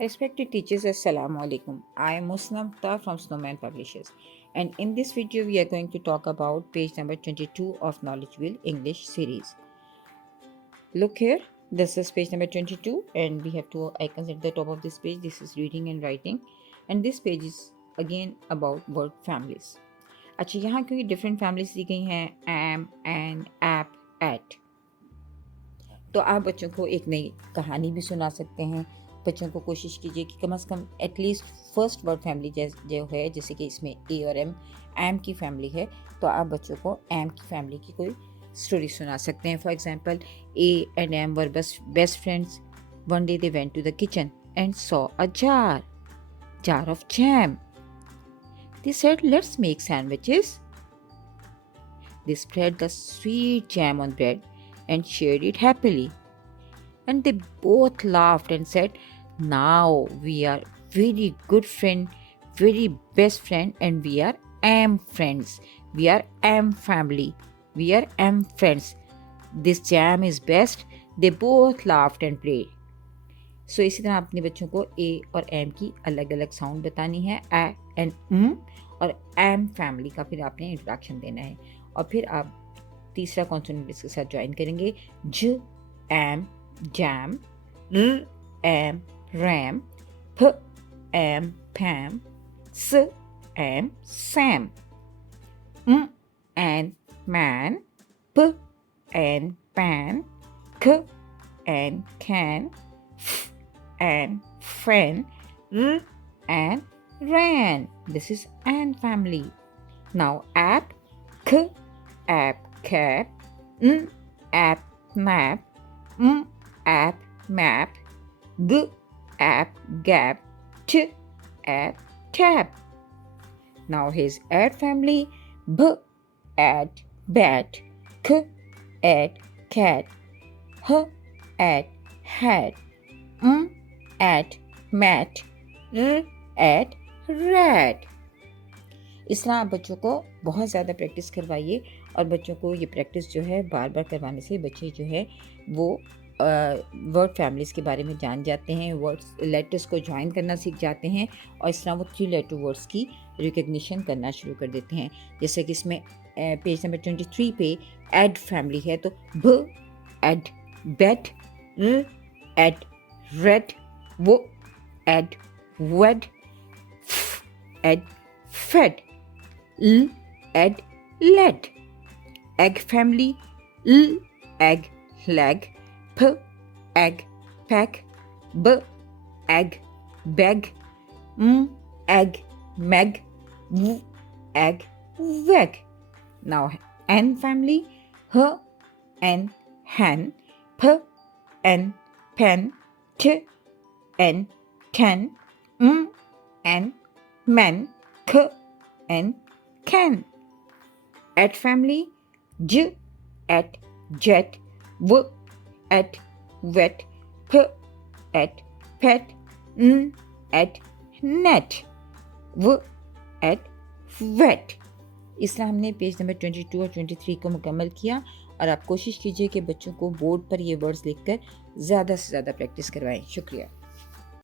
Respected teachers, Assalamu alaikum. I am Muslim Mukhtar from Snowman Publishers, and in this video we are going to talk about page number 22 of Knowledge Wheel English series. Look here, this is page number 22 and we have two icons at the top of this page. This is reading and writing, and this page is again about word families. अच्छा, यहाँ क्योंकि different families दी गई हैं, M, N, app, eight, तो आप बच्चों को एक नई कहानी भी सुना सकते हैं। बच्चों को कोशिश कीजिए कि कम से कम एटलीस्ट फर्स्ट वर्ड फैमिली जो है, जैसे कि इसमें ए और एम की फैमिली है, तो आप बच्चों को एम की फैमिली की कोई स्टोरी सुना सकते हैं। For example, A and M were best friends. One day they went to the kitchen and saw a jar of jam. They said, let's make sandwiches. They spread the sweet jam on bread and shared it happily. And they both laughed and said, now we are very good friend, very best friend, and we are am friends. We are am family. We are am friends. This jam is best. They both laughed and played. सो इसी तरह अपने बच्चों को ए और एम की अलग अलग साउंड बतानी है, ए एंड और एम फैमिली का फिर आपने इंट्रोडक्शन देना है, और फिर आप तीसरा कॉन्सोनेंट इसके साथ ज्वाइन करेंगे, ज एम जैम, र एम रैम, फ एम फैम, स एम सैम, एन मैन, प एन पैन, ख N can, and friend, r and ran. This is an family. Now app, k app cap, app map, app map, g app gap, t app tap. Now his add family, b add bat, k add cat, h add hat, at mat, r at rat. इस तरह आप बच्चों को बहुत ज़्यादा प्रैक्टिस करवाइए, और बच्चों को ये प्रैक्टिस जो है बार बार करवाने से बच्चे जो है वो वर्ड फैमिलीज़ के बारे में जान जाते हैं, वर्ड्स लेटर्स को ज्वाइन करना सीख जाते हैं, और इस तरह वो 3 लेटर वर्ड्स की रिकग्निशन करना शुरू कर देते हैं। जैसे कि इसमें पेज नंबर 23 पे एड फैमिली है, तो ब एड बेट, र एड रेड, वो एड वेड, एड फेड, ल एड लेड. एग फैमिली, ल एग लैग, फ एग पैक, ब ag bag, ag mag, w ag wag. Now an family, ह एन हैन, फ an pen, t and ten, and man, k and can. At family, j at jet, w at wet, p at pet, n at net, w at wet. इस तरह हमने page number 22 और 23 को मुकम्मल किया, और आप कोशिश कीजिए कि बच्चों को बोर्ड पर ये वर्ड्स लिखकर ज़्यादा से ज़्यादा प्रैक्टिस करवाएं। शुक्रिया.